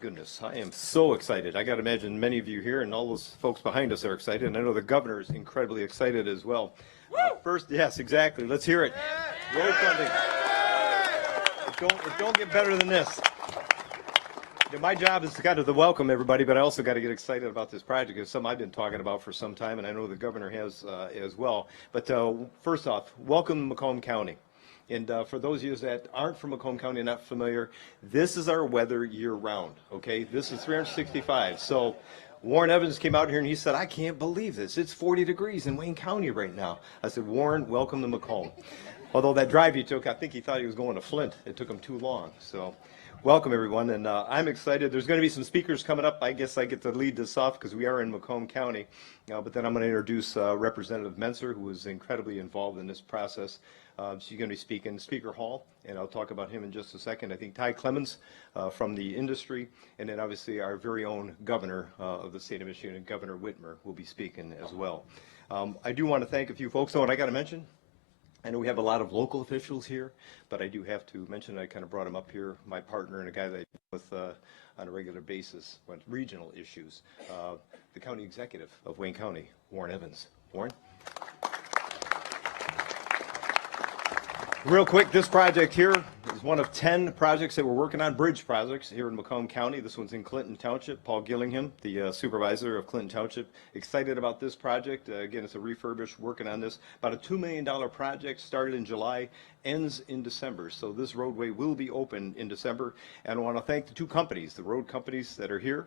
goodness, I am so excited. I got to imagine many of you here and all those folks behind us are excited, and I know the governor is incredibly excited as well. First, yes, exactly. Let's hear it. Road funding. It don't get better than this. My job is to kind of to welcome everybody, but I also got to get excited about this project. It's something I've been talking about for some time, and I know the governor has as well. But first off, welcome to Macomb County. And for those of you that aren't from Macomb County and not familiar, this is our weather year-round, okay? This is 365. So Warren Evans came out here and he said, I can't believe this. It's 40 degrees in Wayne County right now. I said, Warren, welcome to Macomb. Although that drive he took, I think he thought he was going to Flint. It took him too long. So welcome, everyone, and I'm excited. There's going to be some speakers coming up. I guess I get to lead this off because we are in Macomb County, but then I'm going to introduce Representative Menser, who was incredibly involved in this process. She's going to be speaking Speaker Hall, and I'll talk about him in just a second. I think Ty Clemens from the industry, and then obviously our very own governor of the state of Michigan, Governor Whitmer, will be speaking as well. I do want to thank a few folks, though, and I got to mention, I know we have a lot of local officials here, but I do have to mention, I kind of brought him up here, my partner and a guy that I deal with on a regular basis with regional issues, the county executive of Wayne County, Warren Evans. Warren? Real quick, this project here is one of 10 projects that we're working on, bridge projects here in Macomb County. This one's in Clinton Township. Paul Gillingham, the supervisor of Clinton Township, excited about this project. Again, it's a refurbish, working on this. About a $2 million project, started in July, ends in December. So this roadway will be open in December. And I want to thank the two companies, the road companies that are here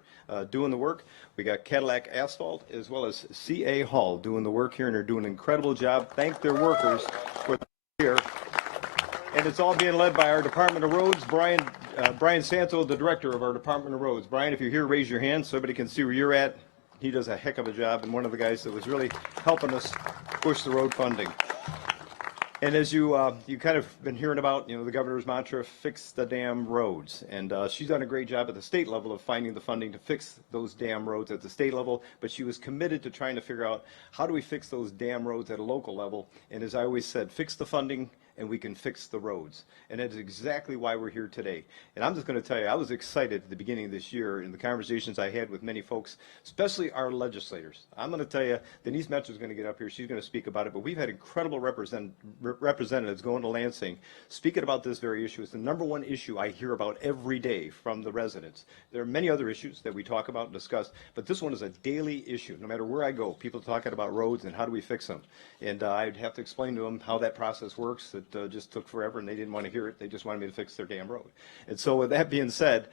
doing the work. We got Cadillac Asphalt as well as CA Hall doing the work here, and they're doing an incredible job. Thank their workers for here. And it's all being led by our Department of Roads, Brian Santo, the director of our Department of Roads. Brian, if you're here, raise your hand so everybody can see where you're at. He does a heck of a job, and one of the guys that was really helping us push the road funding. And as you kind of been hearing about, the governor's mantra, fix the damn roads. And she's done a great job at the state level of finding the funding to fix those damn roads at the state level, but she was committed to trying to figure out how do we fix those damn roads at a local level. And as I always said, fix the funding and we can fix the roads. And that is exactly why we're here today. And I'm just going to tell you, I was excited at the beginning of this year in the conversations I had with many folks, especially our legislators. I'm going to tell you, Denise Metzer is going to get up here. She's going to speak about it, but we've had incredible representatives going to Lansing speaking about this very issue. It's the number one issue I hear about every day from the residents. There are many other issues that we talk about and discuss, but this one is a daily issue. No matter where I go, people are talking about roads and how do we fix them. And I'd have to explain to them how that process works. It just took forever, and they didn't want to hear it. They just wanted me to fix their damn road. And so with that being said,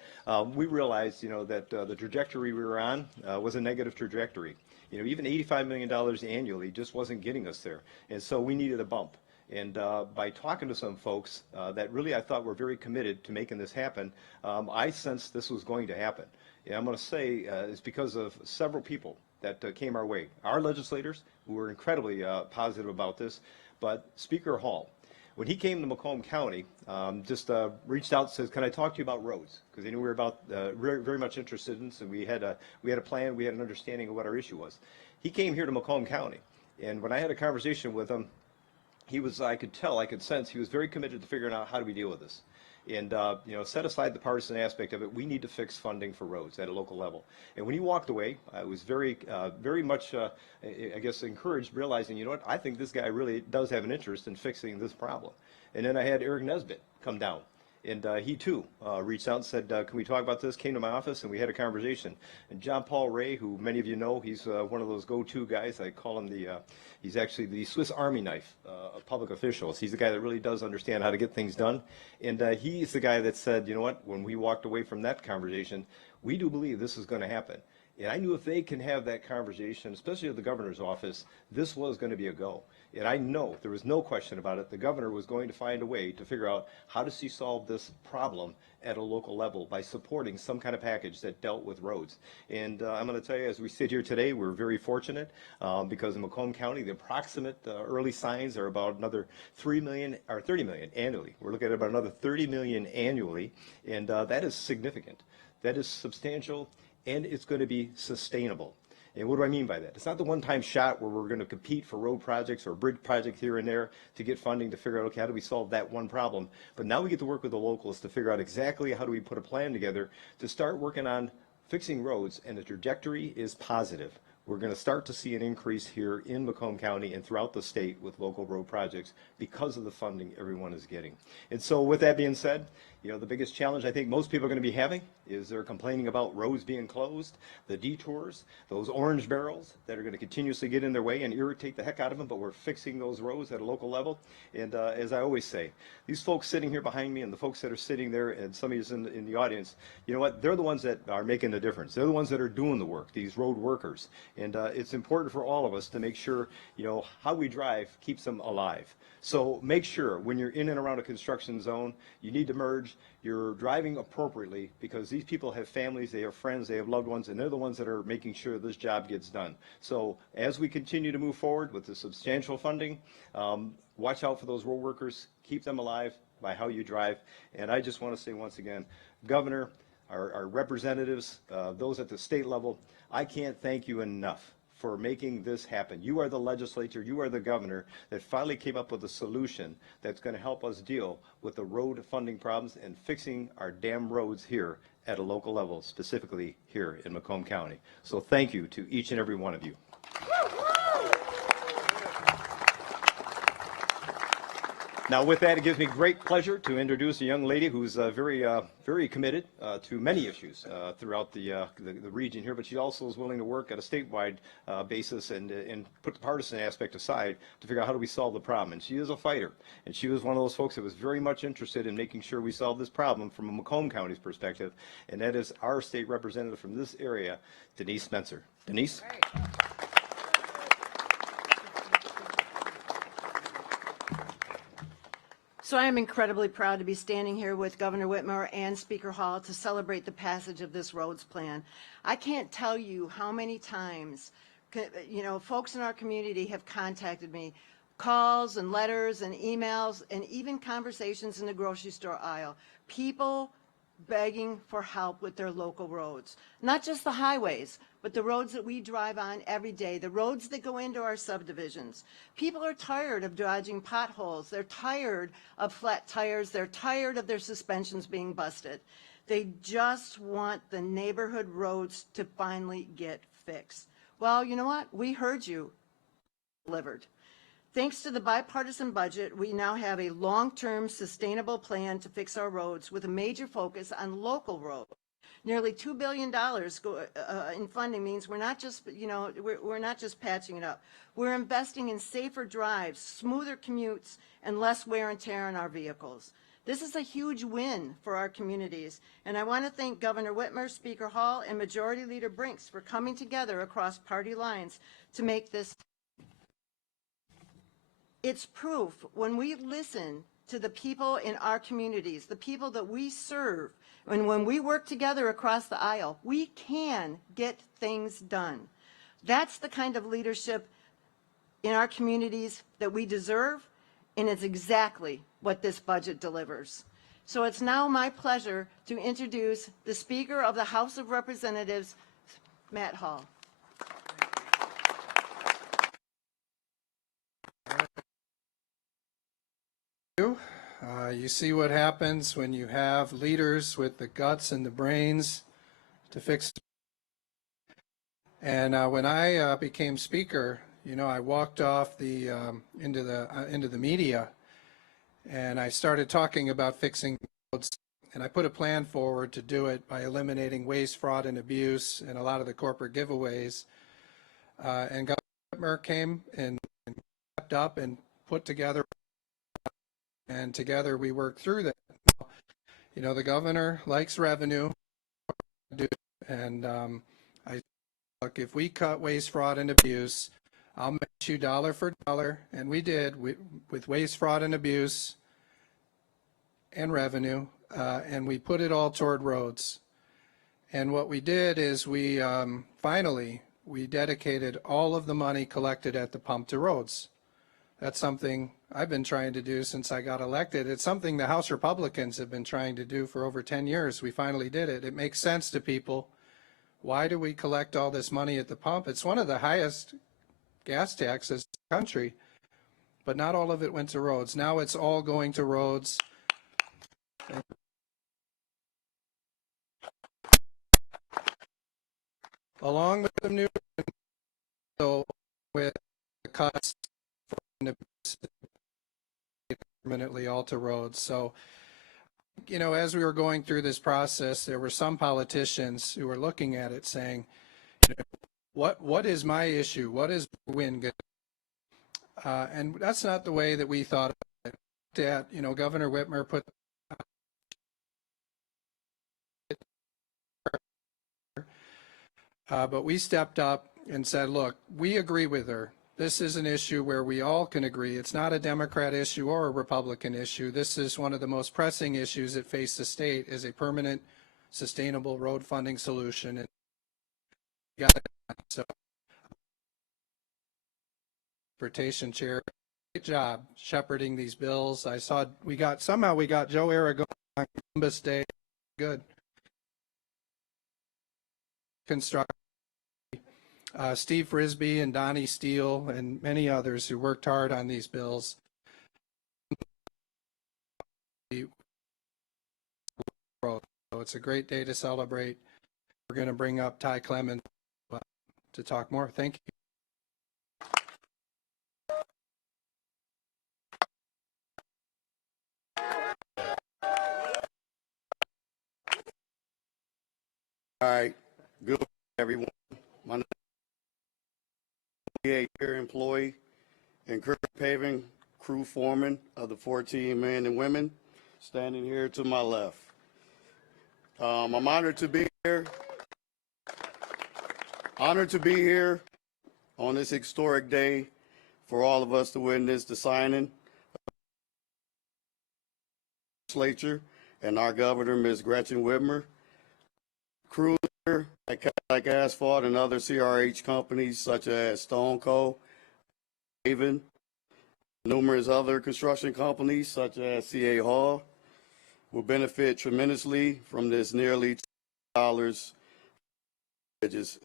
we realized, that the trajectory we were on was a negative trajectory. Even $85 million annually just wasn't getting us there. And so we needed a bump. And by talking to some folks that really I thought were very committed to making this happen, I sensed this was going to happen. And I'm going to say it's because of several people that came our way. Our legislators, who were incredibly positive about this, but Speaker Hall, when he came to Macomb County, just reached out and says, can I talk to you about roads? Because he knew we were about very, very much interested in this, and we had a plan, we had an understanding of what our issue was. He came here to Macomb County, and when I had a conversation with him, I could tell, I could sense he was very committed to figuring out how do we deal with this. And, set aside the partisan aspect of it, we need to fix funding for roads at a local level. And when he walked away, I was very much, I guess, encouraged, realizing, I think this guy really does have an interest in fixing this problem. And then I had Eric Nesbitt come down. And he, too, reached out and said, can we talk about this? Came to my office, and we had a conversation. And John Paul Ray, who many of you know, he's one of those go-to guys. I call him he's actually the Swiss Army knife of public officials. He's the guy that really does understand how to get things done. And he's the guy that said, when we walked away from that conversation, we do believe this is going to happen. And I knew if they can have that conversation, especially at the governor's office, this was going to be a go. And I know, there was no question about it, the governor was going to find a way to figure out how does he solve this problem at a local level by supporting some kind of package that dealt with roads. And I'm going to tell you, as we sit here today, we're very fortunate because in Macomb County, the approximate early signs are about another 30 million annually. We're looking at about another 30 million annually, and that is significant. That is substantial, and it's going to be sustainable. And what do I mean by that? It's not the one-time shot where we're going to compete for road projects or bridge projects here and there to get funding to figure out, okay, how do we solve that one problem? But now we get to work with the locals to figure out exactly how do we put a plan together to start working on fixing roads, and the trajectory is positive. We're going to start to see an increase here in Macomb County and throughout the state with local road projects because of the funding everyone is getting. And so with that being said, you know, the biggest challenge I think most people are going to be having is they're complaining about roads being closed, the detours, those orange barrels that are going to continuously get in their way and irritate the heck out of them, but we're fixing those roads at a local level. And as I always say, these folks sitting here behind me and the folks that are sitting there and some of you in the audience, you know what, they're the ones that are making the difference. They're the ones that are doing the work, these road workers. And it's important for all of us to make sure, you know, how we drive keeps them alive. So make sure when you're in and around a construction zone, you need to merge, you're driving appropriately, because these people have families, they have friends, they have loved ones, and they're the ones that are making sure this job gets done. So as we continue to move forward with the substantial funding, watch out for those road workers, keep them alive by how you drive. And I just want to say once again, Governor, our representatives, those at the state level, I can't thank you enough for making this happen. You are the legislature, you are the governor that finally came up with a solution that's going to help us deal with the road funding problems and fixing our damn roads here at a local level, specifically here in Macomb County. So thank you to each and every one of you. Now, with that, it gives me great pleasure to introduce a young lady who's very committed to many issues throughout the region here, but she also is willing to work at a statewide basis and put the partisan aspect aside to figure out how do we solve the problem. And she is a fighter, and she was one of those folks that was very much interested in making sure we solve this problem from a Macomb County's perspective, and that is our state representative from this area, Denise Spencer. Denise? Right. So I am incredibly proud to be standing here with Governor Whitmer and Speaker Hall to celebrate the passage of this roads plan. I can't tell you how many times, you know, folks in our community have contacted me, calls and letters and emails and even conversations in the grocery store aisle. People begging for help with their local roads, not just the highways, but the roads that we drive on every day, the roads that go into our subdivisions. People are tired of dodging potholes. They're tired of flat tires. They're tired of their suspensions being busted. They just want the neighborhood roads to finally get fixed. Well, you know what? We heard you. Delivered. Thanks to the bipartisan budget, we now have a long-term sustainable plan to fix our roads with a major focus on local roads. Nearly $2 billion in funding means we're not just, you know, we're not just patching it up. We're investing in safer drives, smoother commutes, and less wear and tear on our vehicles. This is a huge win for our communities, and I want to thank Governor Whitmer, Speaker Hall, and Majority Leader Brinks for coming together across party lines to make this. It's proof when we listen to the people in our communities, the people that we serve, and when we work together across the aisle, we can get things done. That's the kind of leadership in our communities that we deserve, and it's exactly what this budget delivers. So it's now my pleasure to introduce the Speaker of the House of Representatives, Matt Hall. You see what happens when you have leaders with the guts and the brains to fix. And when I became speaker, you know, I walked off the into the media, and I started talking about fixing roads. And I put a plan forward to do it by eliminating waste, fraud, and abuse, and a lot of the corporate giveaways. And Governor Whitmer came and stepped up and put together. And together we work through that. You know, the governor likes revenue, and I look, if we cut waste, fraud, and abuse, I'll match you dollar for dollar, and we did with waste, fraud, and abuse and revenue, and we put it all toward roads. And what we did is we finally dedicated all of the money collected at the pump to roads. That's something I've been trying to do since I got elected. It's something the House Republicans have been trying to do for over 10 years. We finally did it. It makes sense to people why do we collect all this money at the pump? It's one of the highest gas taxes in the country, but not all of it went to roads. Now it's all going to roads. Along with the new, so with the cuts permanently all to roads. So, you know, as we were going through this process, there were some politicians who were looking at it saying, you know, what is my issue? What is win good? And that's not the way that we thought of it. That, you know, Governor Whitmer put but we stepped up and said, look, we agree with her. This is an issue where we all can agree. It's not a Democrat issue or a Republican issue. This is one of the most pressing issues that face the state, is a permanent, sustainable road funding solution. And we got it. So, transportation chair, great job shepherding these bills. I saw somehow we got Joe Aragon on Columbus Day. Good. Construction. Steve Frisbee and Donnie Steele and many others who worked hard on these bills. So it's a great day to celebrate. We're going to bring up Ty Clemens to talk more. Thank you. All right, good morning, everyone. My name is a year employee and current paving crew foreman of the 14 men and women standing here to my left. I'm honored to be here. Honored to be here on this historic day for all of us to witness the signing of the legislature and our governor, Ms. Gretchen Whitmer. Crew here at Cadillac Asphalt and other CRH companies such as Stone Co, Haven, numerous other construction companies such as CA Hall will benefit tremendously from this nearly $2 bridges